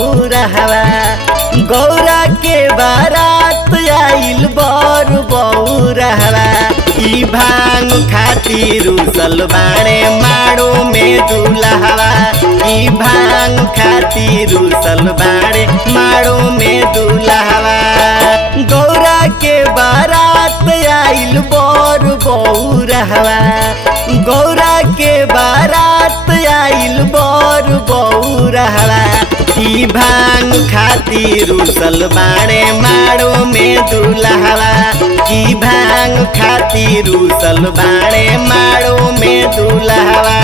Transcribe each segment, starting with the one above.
बौरहवा गौरा के बारात आइल बर बौरहवा ई भांग खातिर रुसल बाणे माड़ो में दुल्हवा ई भांग खातिर रुसल बाणे माड़ो में दुल्हवा गौरा के बारात आइल बर बौरहवा गौरा के बारात आइल बर बौरहवा ई भांग खातिर रुसल बाणे माड़ो में दुल्हवा ई भांग खातिर रुसल बाणे माड़ो में दुल्हवा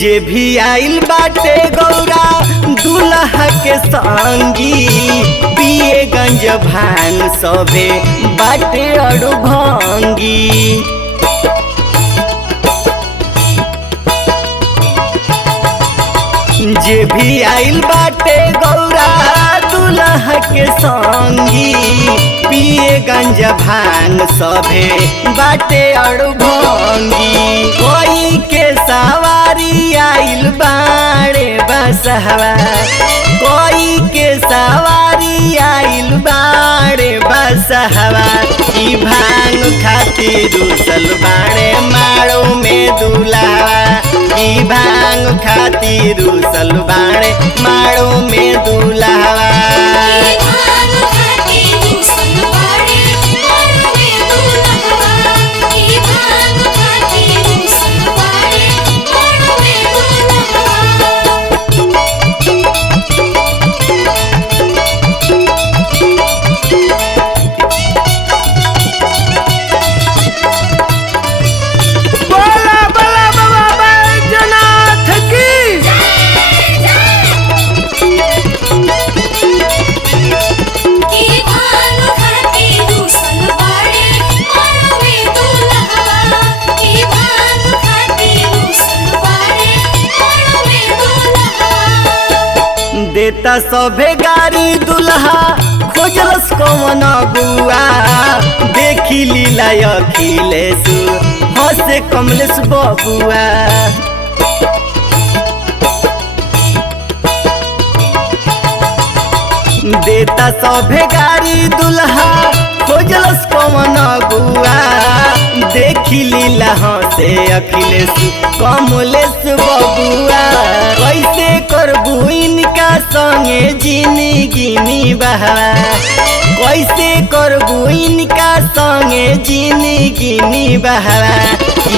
जे भी आइल बाटे गौरा दुल्हा के संगी पिए गंज भांग सबे बाटे अड़ु भंगी जे भी आइल बाटे गौरा दुल्हा के संगी पिए गंज भांग सबे बाटे अड़ु भंगी कोई के सवारी आइल बाड़े बसहवा कोई के सवारी आइल बाड़े बसहवा ई भांग खातिर रुसल बाड़े माड़ो में दुल्हवा ई भांग खातिर रुसल बाड़े माड़ो में दुल्हवा देता सभे गारी दुल्हा खोजलस कौन गुआ देखी लीला अखिलेश हंसे कमलेश बबुआ देता सभे गारी दुल्हा खोजलस कौन गुआ देखी लीला हंसे अखिलेश कमलेश बबुआ कैसे करबू इनका संगे जिंदगी निभावा कैसे करबू इनका संगे जिंदगी निभावा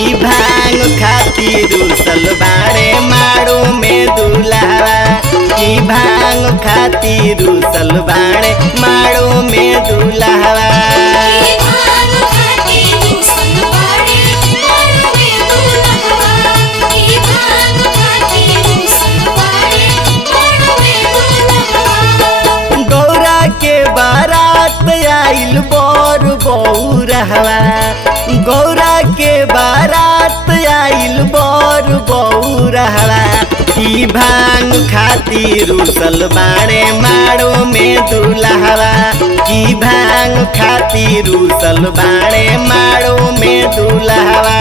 ई भांग खातिर रुसल बाड़े माड़ो में दुल्हवा ई भांग खातिर रुसल बाड़े माड़ो में दुल्हवा आइल बर बौरहवा गौरा के बारात आइल बर बौरहवा ई भांग खातिर रुसल बाड़े माड़ो में दुल्हवा ई भांग खातिर रुसल बाड़े माड़ो में दुल्हवा।